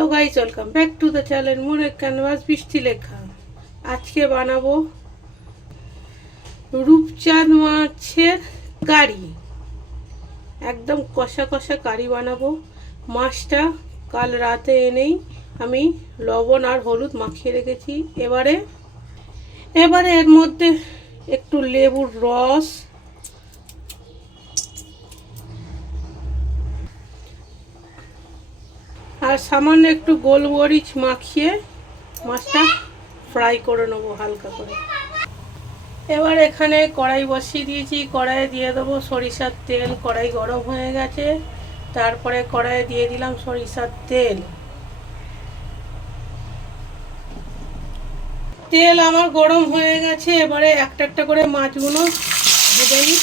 Hello guys, welcome back to the channel more canvas Brishti Lekha. आज के बनाबो रूपचाँद माछेर কারি। एकदम कषा कषा কারি বানাবো। মাছটা কাল রাতে এনেই আমি লবণ আর হলুদ মাখিয়ে রেখেছি। এবারে এর মধ্যে একটু লেবুর রস, আর সামান্য একটু গোলমরিচ মাখিয়ে মাছটা ফ্রাই করে নেব হালকা করে। এবার এখানে কড়াই বসিয়ে দিয়েছি, কড়াইয়ে দিয়ে দেবো সরিষার তেল। কড়াই গরম হয়ে গেছে, তারপরে কড়াইয়ে দিয়ে দিলাম সরিষার তেল। তেল আমার গরম হয়ে গেছে, এবারে একটা একটা করে মাছগুলো ভেজে নিই।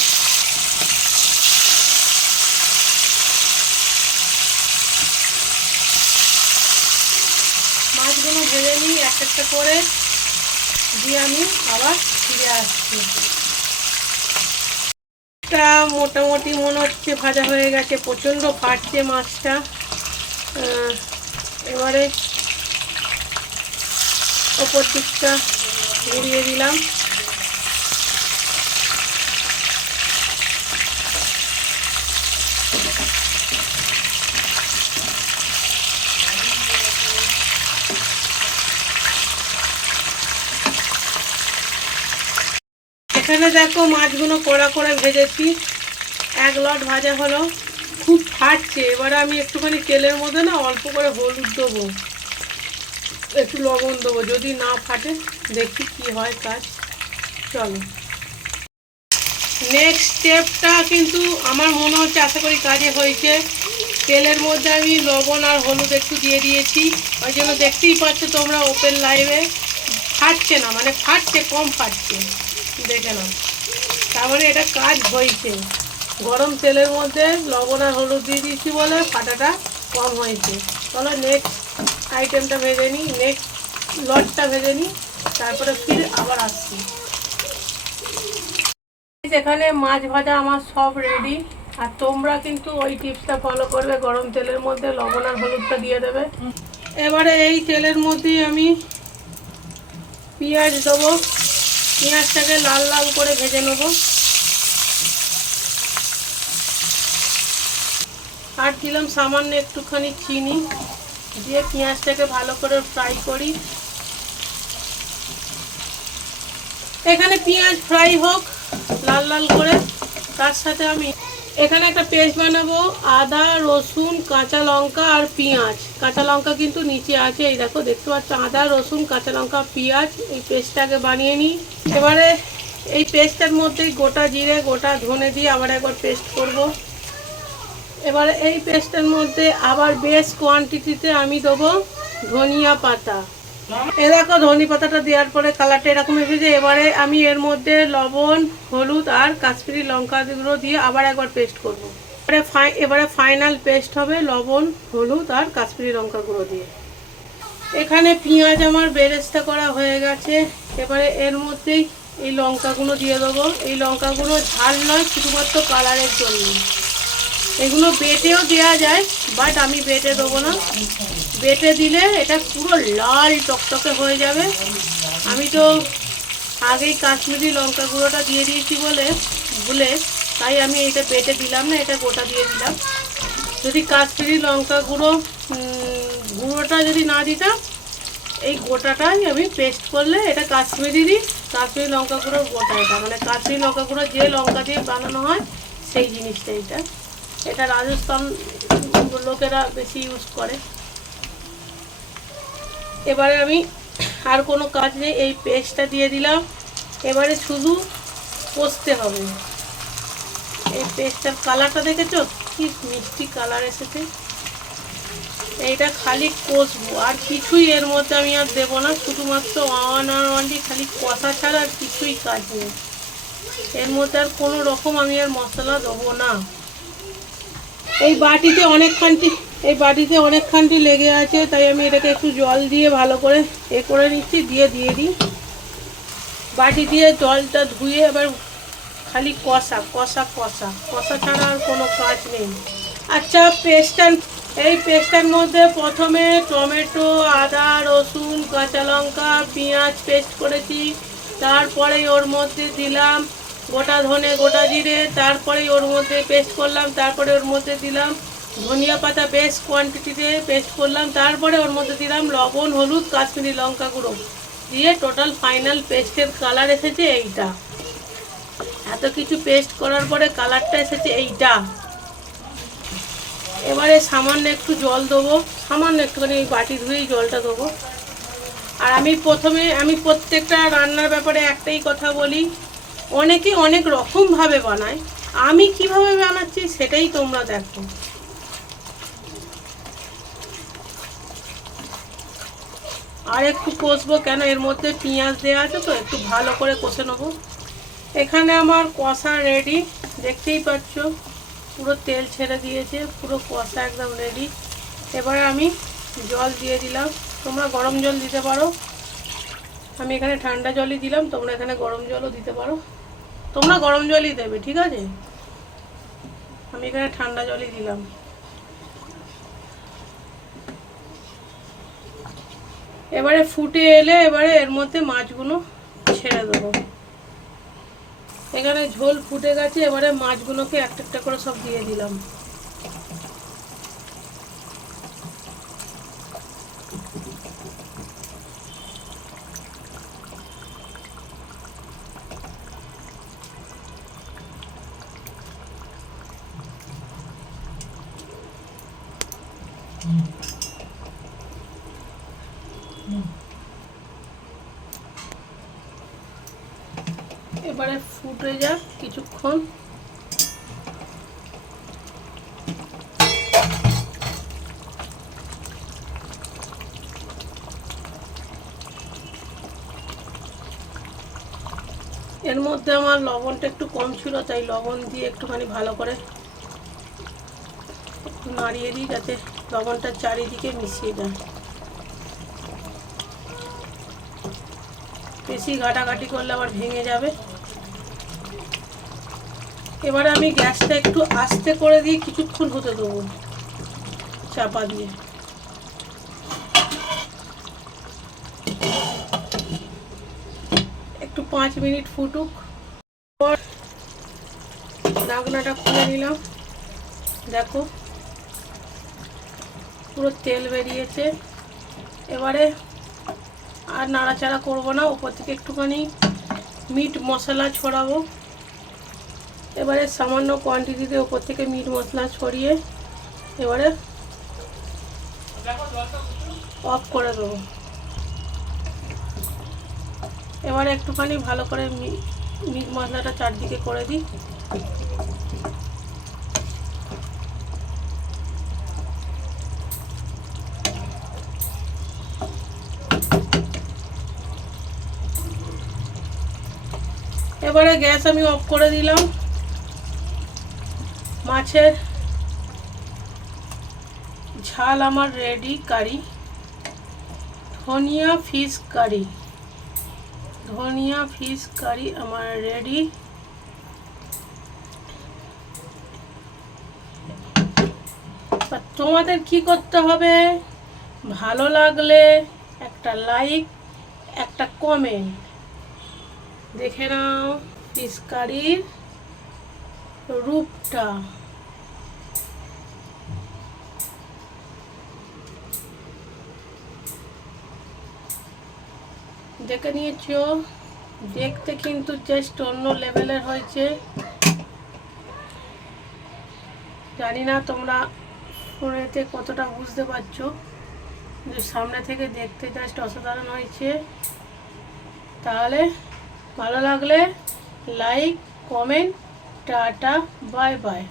মাছগুলো ভেজে নিই একটা একটা করে, দিয়ে আমি আবার ফিরে আসছি। এটা মোটামুটি মনে হচ্ছে ভাজা হয়ে গেছে, প্রচণ্ড ফাটছে মাছটা। এবারে ওপর দিকটা ঘুরিয়ে দিলাম। এখানে দেখো মাছগুলো কড়া করে ভেজেছি, এক লট ভাজা হলো। খুব ফাটছে। এবারে আমি একটুখানি তেলের মধ্যে না অল্প করে হলুদ দেবো, একটু লবণ দেবো, যদি না ফাটে দেখি কি হয় কাজ। চলো, নেক্সট স্টেপটা কিন্তু আমার মনে হচ্ছে আশা করি কাজে হয়েছে। তেলের মধ্যে আমি লবণ আর হলুদ একটু দিয়ে দিয়েছি, ওই জন্য দেখতেই পাচ্ছ তোমরা ওপেন লাইভে ফাটছে না, মানে ফাটছে, কম ফাটছে, দেখে নাও। তার মানে এটা কাজ হয়েছে। গরম তেলের মধ্যে লবণ আর হলুদ দিয়ে দিয়েছি বলে ফাটাটা কম হয়েছে। চলো নেক্সট আইটেমটা ভেজে নিই, নেক্সট লটটা ভেজে নিই, তারপরে ফির আবার আসছি। এখানে মাছ ভাজা আমার সব রেডি। আর তোমরা কিন্তু ওই টিপসটা ফলো করবে, গরম তেলের মধ্যে লবণ আর হলুদটা দিয়ে দেবে। এবারে এই তেলের মধ্যেই আমি পেঁয়াজ দেবো। পেঁয়াজটাকে লাল লাল করে ভেজে নেব। আর দিলাম সামান্য একটুখানি চিনি, দিয়ে পেঁয়াজটাকে ভালো করে ফ্রাই করি। এখানে পেঁয়াজ ফ্রাই হোক লাল লাল করে, তার সাথে আমি এখানে একটা পেস্ট বানাবো। আদা, রসুন, কাঁচা লঙ্কা আর পেঁয়াজ। কাঁচা লঙ্কা কিন্তু নিচে আছে, এই দেখো দেখতে পাচ্ছ। আদা, রসুন, কাঁচা লঙ্কা, পেঁয়াজ, এই পেস্টটাকে বানিয়ে নিই। এবারে এই পেস্টের মধ্যে গোটা জিরে, গোটা ধনে দিয়ে আবার একবার পেস্ট করব। এবারে এই পেস্টের মধ্যে আবার বেশ কোয়ান্টিটিতে আমি দেবো ধনিয়া পাতা। এ দেখো ধনে পাতাটা দেওয়ার পরে কালারটা এরকম এসেছে। এবারে আমি এর মধ্যে লবণ, হলুদ আর কাশ্মীরি লঙ্কা গুঁড়ো দিয়ে আবার একবার পেস্ট করব। এবারে ফাইনাল পেস্ট হবে লবণ, হলুদ আর কাশ্মীরি লঙ্কা গুঁড়ো দিয়ে। এখানে পেঁয়াজ আমার বেরেস্তা করা হয়ে গেছে। এবারে এর মধ্যেই এই লঙ্কাগুলো দিয়ে দেবো। এই লঙ্কাগুলো ঝাল নয়, শুধুমাত্র কালারের জন্য। এগুলো বেটেও দেওয়া যায়, বাট আমি বেটে দেবো না। বেটে দিলে এটা পুরো লাল টকটকে হয়ে যাবে। আমি তো আগেই কাশ্মীরি লঙ্কা গুঁড়োটা দিয়ে দিয়েছি বলে তাই আমি এটা বেটে দিলাম না, এটা গোটা দিয়ে দিলাম। যদি কাশ্মীরি লঙ্কা গুঁড়োটা যদি না দিতাম, এই গোটাটাই আমি পেস্ট করলে এটা কাশ্মীরি লঙ্কা গুঁড়োর গোটা। এটা মানে কাশ্মীরি লঙ্কা গুঁড়ো যে লঙ্কা দিয়ে বানানো হয় সেই জিনিসটা। এটা রাজস্থান লোকেরা বেশি ইউজ করে। এবারে আমি আর কোনো কাজ নেই, এই পেস্টটা দিয়ে দিলাম। এবারে শুধু কষতে হবে। এই পেস্টটার কালারটা দেখেছো কি মিষ্টি কালার এসেছে। এইটা খালি কষবো, আর কিছুই এর মধ্যে আমি আর দেবো না। শুধুমাত্র অনলি খালি কষা ছাড়া আর কিছুই কাজ নেই এর মধ্যে। আর কোনো রকম আমি আর মশলা দেবো না। এই বাটিতে অনেকখানটি লেগে আছে, তাই আমি এটাকে একটু জল দিয়ে ভালো করে করে নিচ্ছি। দিয়ে দিই বাটি দিয়ে জলটা ধুয়ে। এবার খালি কষা ছাড়া আর কোনো কাজ নেই। আচ্ছা, পেস্টটা এই পেস্টটার মধ্যে প্রথমে টমেটো, আদা, রসুন, কাঁচা লঙ্কা, পেঁয়াজ পেস্ট করেছি। তারপরে ওর মধ্যে দিলাম গোটা ধনে, গোটা জিরে। তারপরে ওর মধ্যে পেস্ট করলাম। তারপরে ওর মধ্যে দিলাম ধনিয়া পাতা বেশ কোয়ান্টিটিতে পেস্ট করলাম। তারপরে ওর মধ্যে দিলাম লবণ, হলুদ, কাশ্মীরি লঙ্কা গুঁড়ো দিয়ে টোটাল ফাইনাল পেস্টের কালার এসেছে এইটা। এত কিছু পেস্ট করার পরে কালারটা এসেছে এইটা। এবারে সামান্য একটু জল দেবো, সামান্য একটুখানি এই বাটি ধুয়েই জলটা দেবো। আর আমি প্রত্যেকটা রান্নার ব্যাপারে একটাই কথা বলি, অনেকে অনেক রকমভাবে বানায়, আমি কিভাবে বানাচ্ছি সেটাই তোমরা দেখো। আর একটু কষবো, কেন এর মধ্যে পেঁয়াজ দেওয়া আছে তো, একটু ভালো করে কষে নেবো। এখানে আমার কষা রেডি, দেখতেই পাচ্ছ পুরো তেল ছেড়ে দিয়েছে, পুরো কষা একদম রেডি। এবারে আমি জল দিয়ে দিলাম, তোমরা গরম জল দিতে পারো, আমি এখানে ঠান্ডা জলই দিলাম, তোমরা এখানে গরম জলও দিতে পারো, তোমরা গরম জলই দেবে, ঠিক আছে? আমি এখানে ঠান্ডা জলই দিলাম। এবারে ফুটে এলে এবারে এর মধ্যে মাছগুলো ছেড়ে দেবো। এখানে ঝোল ফুটে গেছে, এবারে মাছগুলোকে একটা একটা করে সব দিয়ে দিলাম। এবারে ফুটে যাক কিছুক্ষণ। এর মধ্যে আমার লবণটা একটু কম ছিল, তাই লবণ দিয়ে একটুখানি ভালো করে একটু নাড়িয়ে দিই যাতে লবণটা চারিদিকে মিশিয়ে যায়। বেশি ঘাটাঘাটি করলে আবার ভেঙে যাবে। এবারে আমি গ্যাসটা একটু আস্তে করে দিয়ে কিছুক্ষণ হতে দেবো চাপা দিয়ে। একটু 5 মিনিট ফুটুক, ঢাকনাটা খুলে নিলাম। দেখো পুরো তেল বেরিয়েছে। এবারে আর নাড়াচাড়া করবো না, উপর থেকে একটুখানি মিট মশলা ছড়াবো। এবারে সামান্য কোয়ান্টিটিতে উপর থেকে মিট মশলা ছড়িয়ে এবারে অফ করে দেবো। এবারে একটুখানি ভালো করে মিট মশলাটা চারদিকে করে দিই। এবারে গ্যাস আমি অফ করে দিলাম। মাছের ঝাল আমার রেডি। কারি ধনিয়া ফিশ কারি, ধনিয়া ফিশ কারি আমার রেডি। তোমাদের কি করতে হবে, ভালো লাগলে একটা লাইক, একটা কমেন্ট। দেখে নাও ফিশ কারির রূপটা। দেখে নিয়েছো, দেখতে কিন্তু জাস্ট অন্য লেভেলের হয়েছে। জানি না তোমরা ফোনেতে কতটা বুঝতে পারছো, যে সামনে থেকে দেখতে জাস্ট অসাধারণ হয়েছে। তাহলে ভালো লাগলে like, comment, tata, bye bye.